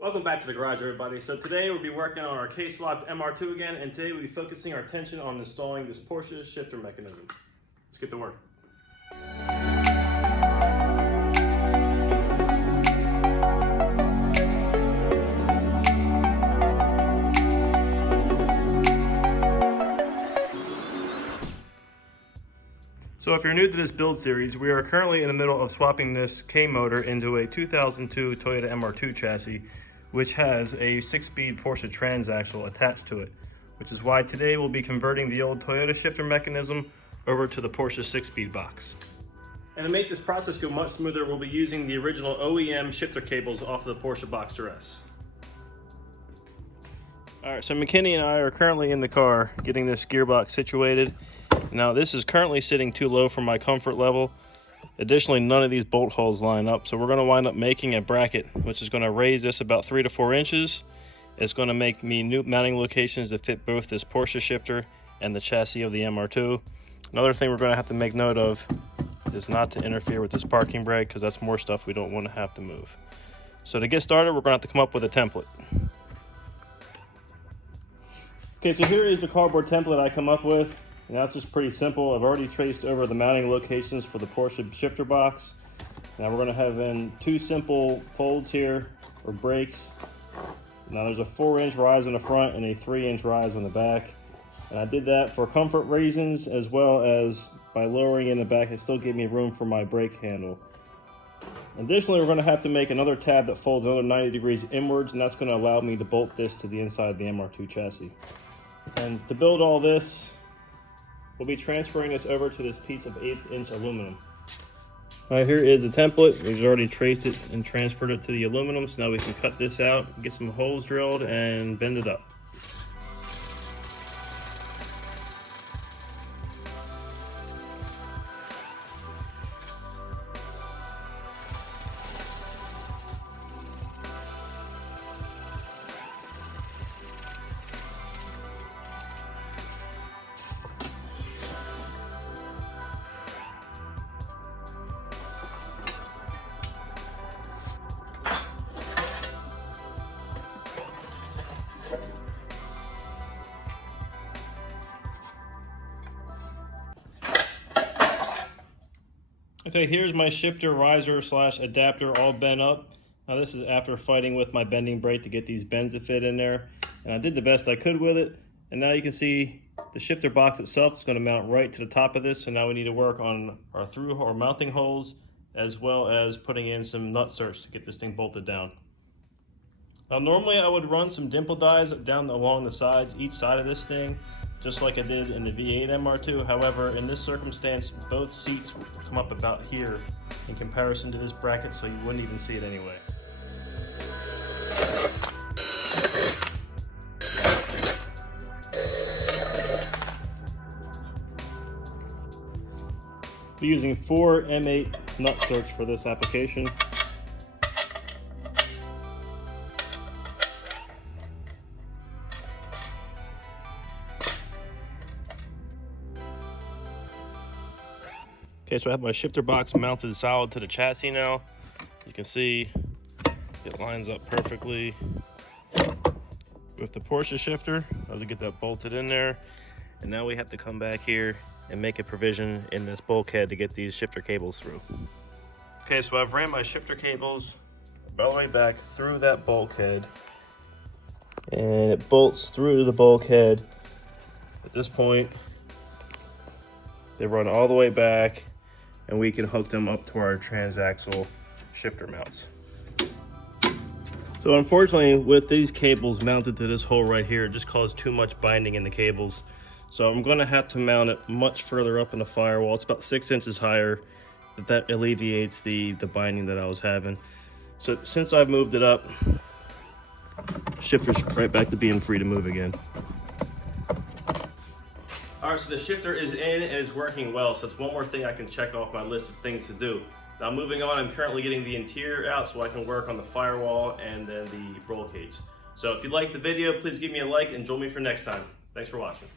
Welcome back to the garage, everybody. So today we'll be working on our K-Swapped MR2 again, and today we'll be focusing our attention on installing this Porsche shifter mechanism. Let's get to work. So if you're new to this build series, we are currently in the middle of swapping this K motor into a 2002 Toyota MR2 chassis, which has a 6-speed Porsche transaxle attached to it, which is why today we'll be converting the old Toyota shifter mechanism over to the Porsche 6-speed box. And to make this process go much smoother, we'll be using the original OEM shifter cables off of the Porsche Boxster S. Alright, so McKinney and I are currently in the car getting this gearbox situated. Now this is currently sitting too low for my comfort level. Additionally, none of these bolt holes line up, so we're going to wind up making a bracket which is going to raise this about 3 to 4 inches. It's going to make me new mounting locations that fit both this Porsche shifter and the chassis of the MR2. Another thing we're going to have to make note of is not to interfere with this parking brake, because that's more stuff we don't want to have to move. So to get started, we're going to have to come up with a template. Okay, so here is the cardboard template I come up with. And that's just pretty simple. I've already traced over the mounting locations for the Porsche shifter box. Now we're going to have in 2 simple folds here, or breaks. Now there's a 4-inch rise in the front and a 3-inch rise on the back. And I did that for comfort reasons, as well as by lowering in the back, it still gave me room for my brake handle. Additionally, we're going to have to make another tab that folds another 90 degrees inwards, and that's going to allow me to bolt this to the inside of the MR2 chassis. And to build all this, we'll be transferring this over to this piece of 1/8-inch aluminum. All right, here is the template. We've already traced it and transferred it to the aluminum, so now we can cut this out, get some holes drilled, and bend it up. Okay, here's my shifter riser / adapter all bent up. Now this is after fighting with my bending brake to get these bends to fit in there. And I did the best I could with it. And now you can see the shifter box itself is going to mount right to the top of this. So now we need to work on our through or mounting holes, as well as putting in some nut certs to get this thing bolted down. Now normally I would run some dimple dies down along the sides, each side of this thing, just like I did in the V8 MR2. However, in this circumstance, both seats come up about here in comparison to this bracket, so you wouldn't even see it anyway. We're using 4 M8 nut certs for this application. Okay, so I have my shifter box mounted solid to the chassis now. You can see it lines up perfectly with the Porsche shifter. I have to get that bolted in there. And now we have to come back here and make a provision in this bulkhead to get these shifter cables through. Okay, so I've ran my shifter cables all the way back through that bulkhead. And it bolts through the bulkhead. At this point, they run all the way back, and we can hook them up to our transaxle shifter mounts. So unfortunately, with these cables mounted to this hole right here, it just caused too much binding in the cables. So I'm gonna have to mount it much further up in the firewall. It's about 6 inches higher. That alleviates the binding that I was having. So since I've moved it up, shifter's right back to being free to move again. All right, so the shifter is in and is working well, so it's one more thing I can check off my list of things to do. Now moving on, I'm currently getting the interior out so I can work on the firewall and then the roll cage. So if you liked the video, please give me a like and join me for next time. Thanks for watching.